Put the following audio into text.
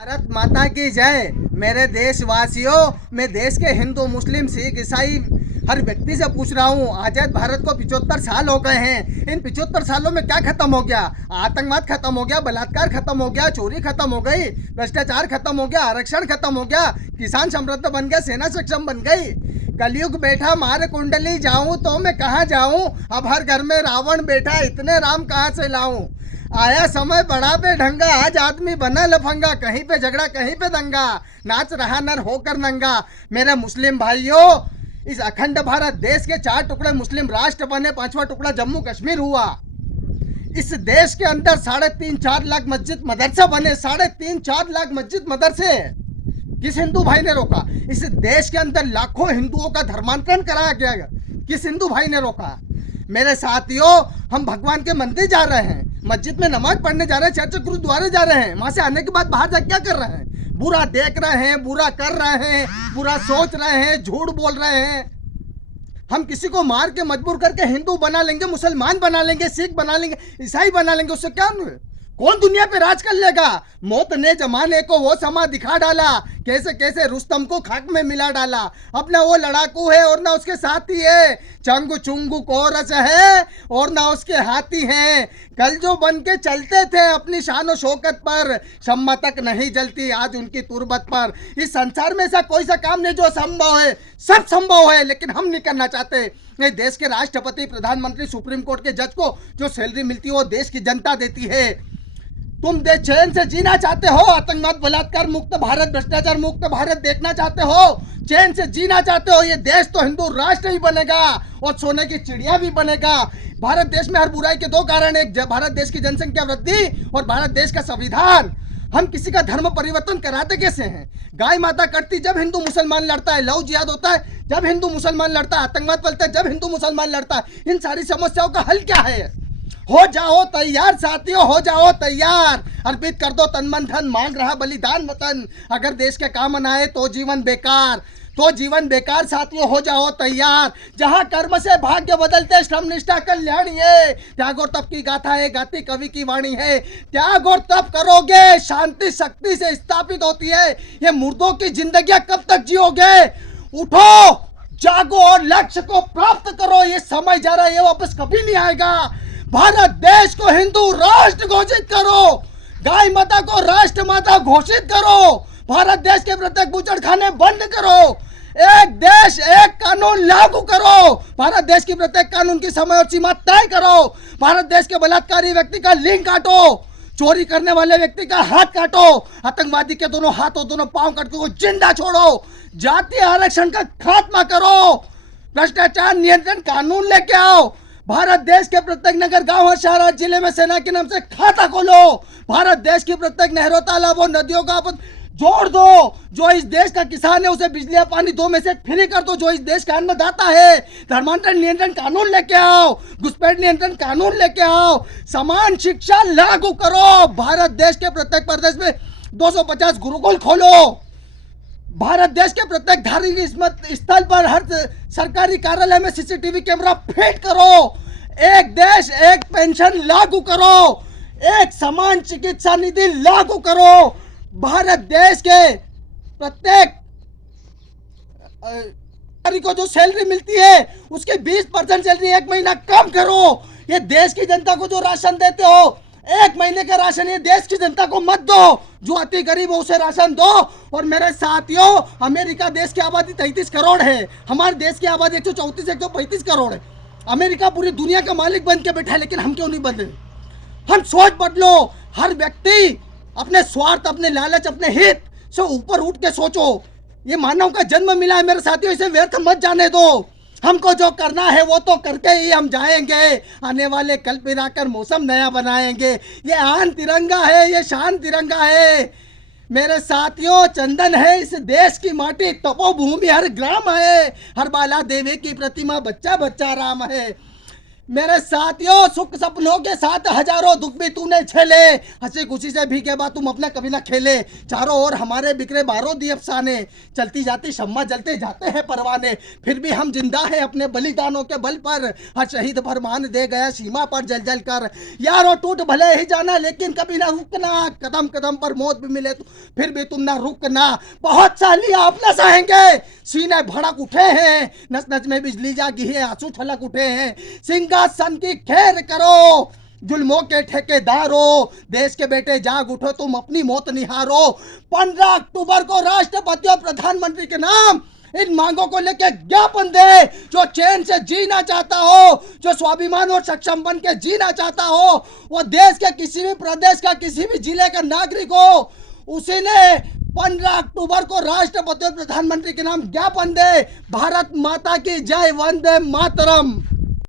भारत माता की जय। मेरे देशवासियों, मैं देश के हिंदू मुस्लिम सिख ईसाई हर व्यक्ति से पूछ रहा हूँ, आज़ाद भारत को 75 साल हो गए हैं। इन 75 सालों में क्या खत्म हो गया? आतंकवाद खत्म हो गया, बलात्कार खत्म हो गया, चोरी खत्म हो गई, भ्रष्टाचार खत्म हो गया, आरक्षण खत्म हो गया, किसान समृद्ध बन गया, सेना सक्षम बन गई। कलयुग बैठा मार कुंडली जाऊं तो मैं कहाँ जाऊं? अब हर घर में रावण बैठा, इतने राम कहाँ से लाऊं? आया समय बड़ा पे ढंगा, आज आदमी बना लफंगा, कहीं पे झगड़ा कहीं पे दंगा, नाच रहा नर होकर नंगा। मेरे मुस्लिम भाइयों, इस अखंड भारत देश के 4 टुकड़े मुस्लिम राष्ट्र बने, 5वां टुकड़ा जम्मू कश्मीर हुआ। इस देश के अंदर 3.5-4 लाख मस्जिद मदरसा बने, 3.5-4 लाख मस्जिद मदरसे। किस हिंदू भाई ने रोका? इस देश के अंदर लाखों हिंदुओं का धर्मांतरण कराया गया, किस हिंदू भाई ने रोका? मेरे साथियों, हम भगवान के मंदिर जा रहे हैं, मस्जिद में नमाज पढ़ने जा रहे हैं, चर्च गुरुद्वारे जा रहे हैं, वहां से आने के बाद बाहर जा क्या कर रहे हैं? बुरा देख रहे हैं, बुरा कर रहे हैं, बुरा सोच रहे हैं, झूठ बोल रहे हैं। हम किसी को मार के मजबूर करके हिंदू बना लेंगे, मुसलमान बना लेंगे, सिख बना लेंगे, ईसाई बना लेंगे, उससे क्या? कौन दुनिया पे राज कर लेगा? मौत ने जमाने को वो समा दिखा डाला, कैसे कैसे रुस्तम को खाक में मिला डाला। अपना वो लड़ाकू है और ना उसके साथी है, चंगू चुंगू कोरस है और ना उसके हाथी हैं। कल जो बन के चलते थे अपनी शान और शौकत पर, शम्मा तक नहीं जलती आज उनकी तुरबत पर। इस संसार में ऐसा कोई सा काम नहीं जो संभव है, सब संभव है, लेकिन हम नहीं करना चाहते। ये देश के राष्ट्रपति, प्रधानमंत्री, सुप्रीम कोर्ट के जज को जो सैलरी मिलती है वो देश की जनता देती है। तुम देश चैन से जीना चाहते हो, आतंकवाद बलात्कार मुक्त भारत, भ्रष्टाचार मुक्त भारत देखना चाहते हो, चैन से जीना चाहते हो, ये देश तो हिंदू राष्ट्र ही बनेगा और सोने की चिड़िया भी बनेगा। भारत देश में हर बुराई के 2 कारण, एक भारत देश की जनसंख्या वृद्धि और भारत देश का संविधान। हम किसी का धर्म परिवर्तन कराते कैसे हैं? गाय माता कटती जब हिंदू मुसलमान लड़ता है, लव जिहाद होता है जब हिंदू मुसलमान लड़ता है, आतंकवाद फैलता है जब हिंदू मुसलमान लड़ता है। इन सारी समस्याओं का हल क्या है? हो जाओ तैयार साथियों, हो जाओ तैयार, अर्पित कर दो तन मन धन, मांग रहा बलिदान वतन। अगर देश के काम न आए तो जीवन बेकार, तो जीवन बेकार। साथियों हो जाओ तैयार, जहां कर्म से भाग्य बदलते, श्रम निष्ठा कल्याण है। त्याग और तप की गाथा है, गाती कवि की वाणी है। त्याग और तप करोगे, शांति शक्ति से स्थापित होती है। ये मुर्दों की जिंदगी कब तक जियोगे? उठो, जागो और लक्ष्य को प्राप्त करो। ये समय जा रहा है, ये वापस कभी नहीं आएगा। भारत देश को हिंदू राष्ट्र घोषित करो, गाय माता को राष्ट्र माता घोषित करो, भारत देश के प्रत्येक बूचड़खाने बंद करो, एक देश एक कानून लागू करो, भारत देश की प्रत्येक कानून की समय और सीमा तय करो, भारत देश के बलात्कारी व्यक्ति का लिंग काटो, चोरी करने वाले व्यक्ति का हाथ काटो, आतंकवादी के दोनों हाथ और दोनों पांव काट के जिंदा छोड़ो, जातीय आरक्षण का खात्मा करो, भ्रष्टाचार नियंत्रण कानून लेके आओ, भारत देश के प्रत्येक नगर, गांव और शहर, जिले में सेना के नाम से खाता खोलो, भारत देश की प्रत्येक नहरों, तालाबों, नदियों का जोड़ दो, जो इस देश का किसान है उसे बिजली पानी 2 में से फ्री कर दो, जो इस देश का अन्नदाता है। धर्मांतरण नियंत्रण कानून लेके आओ, घुसपैठ नियंत्रण कानून लेके आओ, समान शिक्षा लागू करो, भारत देश के प्रत्येक प्रदेश में 250 गुरुकुल खोलो, भारत देश के प्रत्येक धार्मिक स्थल पर हर सरकारी कार्यालय में सीसीटीवी कैमरा फिट करो, एक देश एक पेंशन लागू करो, एक समान चिकित्सा निधि लागू करो, भारत देश के प्रत्येक को जो सैलरी मिलती है उसके 20% सैलरी 1 महीना कम करो। ये देश की जनता को जो राशन देते हो 1 महीने का राशन ये देश की जनता को मत दो, जो अति गरीब हो उसे राशन दो। और मेरे साथियों, अमेरिका देश की आबादी 33 करोड़ है, हमारे देश की आबादी 134-135 करोड़ है। अमेरिका पूरी दुनिया का मालिक बन के बैठा है, लेकिन हम क्यों नहीं बदले? हम सोच बदलो। हर व्यक्ति अपने स्वार्थ, अपने लालच, अपने हित से ऊपर उठ के सोचो। ये मानव का जन्म मिला है मेरे साथियों, इसे व्यर्थ मत जाने दो। हमको जो करना है वो तो करके ही हम जाएंगे, आने वाले कल पिराकर मौसम नया बनाएंगे। ये आन तिरंगा है, ये शान तिरंगा है मेरे साथियों। चंदन है इस देश की माटी, तपोभूमि हर ग्राम है, हर बाला देवी की प्रतिमा, बच्चा बच्चा राम है। मेरे साथियों, सुख सपनों के साथ हजारों दुख भी तूने झेले, हंसी खुशी से भी के बाद तुम अपना कभी ना खेले। चारों ओर हमारे बिखरे बारूदी अफसाने, चलती जाती शम्मा जलते जाते हैं परवाने, फिर भी हम जिंदा है अपने बलिदानों के बल पर। हर शहीद फरमान दे गया सीमा पर जल जल कर। यारो टूट भले ही जाना लेकिन कभी ना रुकना, कदम कदम पर मौत भी मिले तो फिर भी तुम ना रुकना। बहुत सालियां आप ना सहेंगे, सीने भड़क उठे हैं, नस नस में बिजली जागी है, आंसू छलक उठे हैं। सिंहासन की खैर करो जुल्मों के ठेकेदारों, देश के बेटे जाग उठो तुम अपनी मौत निहारो। 15 अक्टूबर को राष्ट्रपति और प्रधानमंत्री के नाम इन मांगों को लेकर ज्ञापन दे। जो चैन से जीना चाहता हो, जो स्वाभिमान और सक्षम बन के जीना चाहता हो, वो देश के किसी भी प्रदेश का किसी भी जिले का नागरिक हो, उसी ने 15 अक्टूबर को राष्ट्रपति और प्रधानमंत्री के नाम ज्ञापन दे। भारत माता की जय, वंदे मातरम।